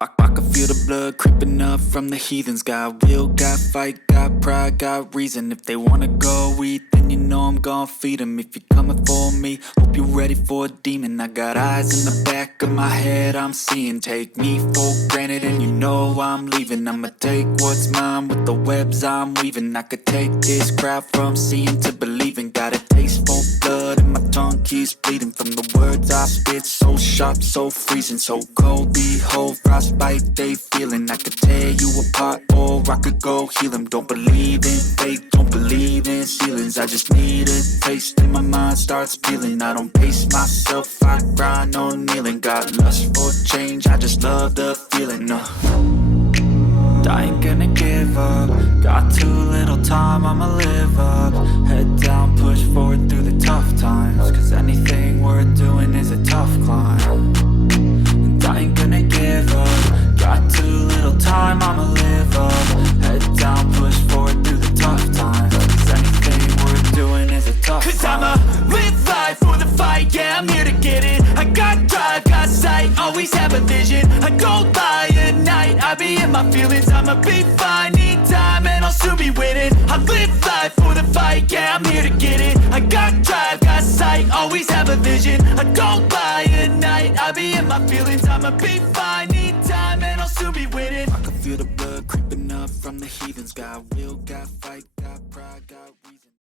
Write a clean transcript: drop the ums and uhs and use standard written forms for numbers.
I can feel the blood creeping up from the heathens. Got will, got fight, got pride, got reason. If they wanna go eat, then you know I'm gon' feed them. If you're coming for me, hope you're ready for a demon. I got eyes in the back of my head, I'm seeing. Take me for granted and you know I'm leaving. I'ma take what's mine with the webs I'm weaving. I could take this crowd from seeing to believing. Got a taste for blood and my tongue keeps bleeding. From the words I spit, so sharp, so freezing. So cold, behold, frostbite they feeling. I could tear you apart or I could go heal them. Don't believe in fate, don't believe in ceilings. I just need a taste and my mind starts peeling. I don't pace myself, I grind on kneeling. Got lust for change, I just love the feeling. I ain't gonna give up. Got too little time, I'ma live up. Head down, push forward through the tough times. Cause anything worth doing is a tough climb. And I ain't gonna give up. Got too little time, I'ma live up. Head down, push forward through the tough times. Cause anything worth doing is a tough climb. Cause I'ma live life for the fight, yeah, I'm here to get it. I got drive, got sight, always have a vision. I go by at night, I be in my feelings. I'ma be fine, need time, and I'll soon be winning. I live life for the fight, yeah, I'm here to get it. I got drive, got sight, always have a vision. I go by at night, I be in my feelings. I'ma be fine, need time, and I'll soon be winning. I can feel the blood creeping up from the heathens. Got will.